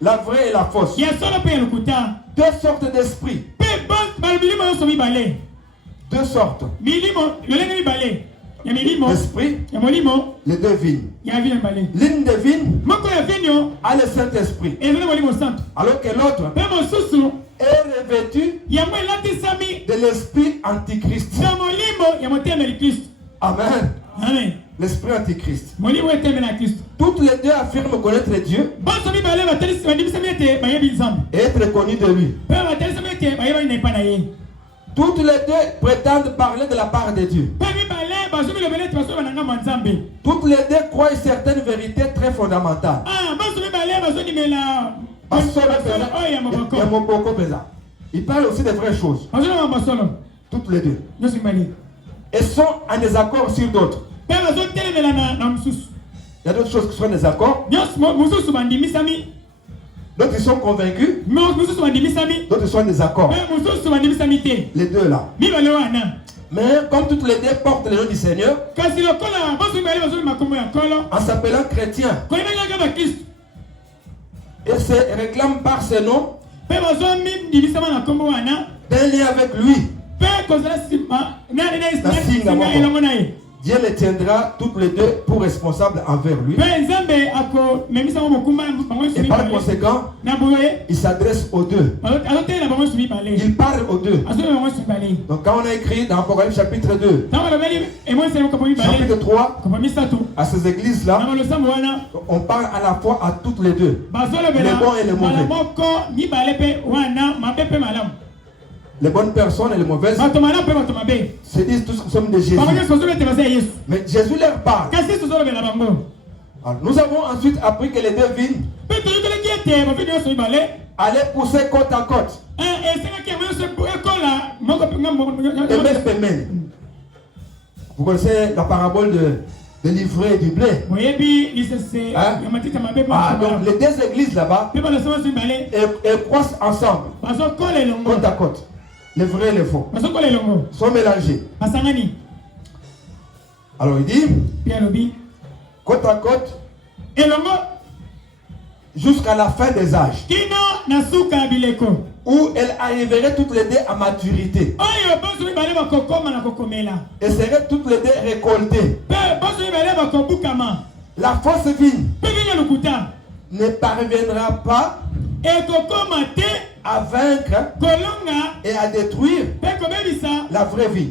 La vraie et la fausse. Deux sortes d'esprits. Deux sortes d'esprits. Les deux vignes. L'une des vignes a le Saint-Esprit. Alors que l'autre est revêtu de l'esprit antichrist. Amen. L'esprit antichrist. Toutes les deux affirment connaître Dieu et être connus de lui. Toutes les deux prétendent parler de la part de Dieu. Toutes les deux croient certaines vérités très fondamentales. Ils parlent aussi des vraies choses. Toutes les deux. Et sont en désaccord sur d'autres. Il y a d'autres choses qui sont en désaccord. D'autres sont convaincus. D'autres sont en désaccord. Les deux là. Mais comme toutes les deux portent le nom du Seigneur, en s'appelant chrétien, et se réclament par ce nom d'un lien avec lui. Dieu les tiendra toutes les deux pour responsables envers lui. Et par conséquent, il s'adresse aux deux. Il parle aux deux. Donc quand on a écrit dans Apocalypse chapitre 2, chapitre 3, à ces églises-là, on parle à la fois à toutes les deux. Les bons et les mauvais. Les bonnes personnes et les mauvaises se disent tous que nous sommes de Jésus. Mais Jésus leur parle. Alors, nous avons ensuite appris que les deux vignes allaient pousser côte à côte. Vous connaissez la parabole de l'ivraie et du blé. Hein? Donc les deux églises là-bas, elles croissent ensemble, côte à côte. Les vrais et les faux sont mélangés. Alors il dit, côte à côte, jusqu'à la fin des âges, où elles arriveraient toutes les deux à maturité et seraient toutes les deux récoltées. La fausse vigne ne parviendra pas à vaincre et à détruire la vraie vie.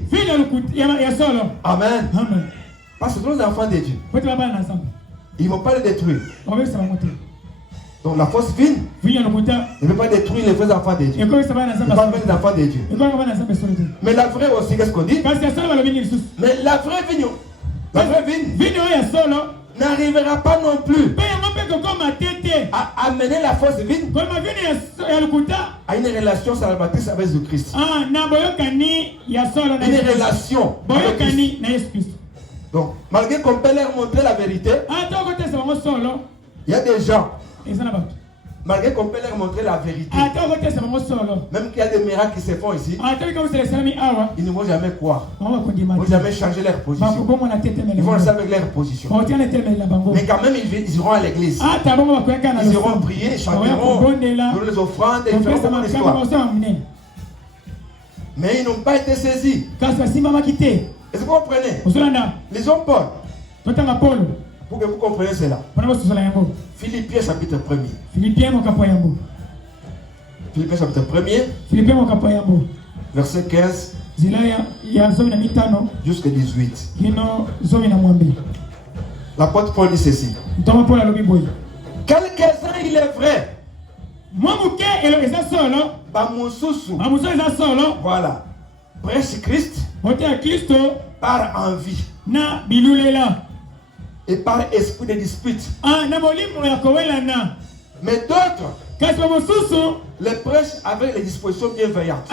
Amen. Parce que ce sont les enfants de Dieu. Ils ne vont pas les détruire. Donc la fausse vigne ne peut pas détruire les vrais enfants de Dieu. Ils ne peuvent pas être les enfants de Dieu. Mais la vraie aussi, qu'est-ce qu'on dit? Mais la vraie vigne n'arrivera pas non plus à amener la fausse vigne à une relation salvatrice avec Jésus-Christ. Une relation avec Christ. Donc, malgré qu'on peut leur montrer la vérité, il y a des gens, malgré qu'on peut leur montrer la vérité, même qu'il y a des miracles qui se font ici, ils ne vont jamais croire. Ils ne vont jamais changer leur position. Ils vont rester avec leur position. Mais quand même, ils iront à l'église. Ils iront prier, ils chanteront, donner les offrandes, et ils feront beaucoup d'histoires. Mais ils n'ont pas été saisis. Est-ce que vous comprenez? Les hommes Paul. Pour que vous compreniez cela. Philippiens chapitre 1er. Philippiens chapitre 1er. Verset 15. Jusqu'à 18. L'apôtre Paul dit ceci. Quelques-uns il est vrai. Voilà. Prêche Christ par envie et par esprit de dispute. Mais d'autres les prêchent avec les dispositions bienveillantes.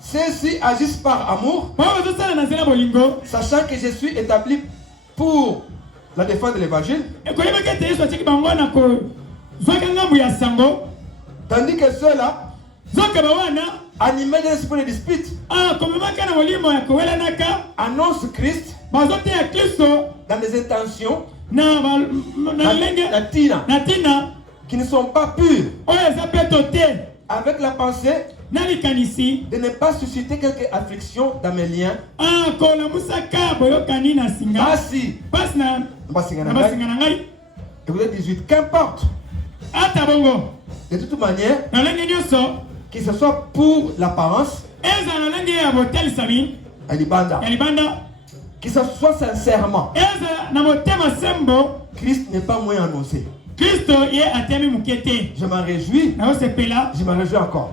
Ceux-ci agissent par amour, sachant que je suis établi pour la défense de l'évangile. Tandis que ceux-là, animés de l'esprit de dispute, annoncent Christ dans des intentions qui ne sont pas pures, avec la pensée de ne pas susciter quelque affliction dans mes liens. Écoutez 18, qu'importe. De toute manière, que ce soit pour l'apparence, que ce soit sincèrement, Christ n'est pas moins annoncé. Je m'en réjouis. Je m'en réjouis encore.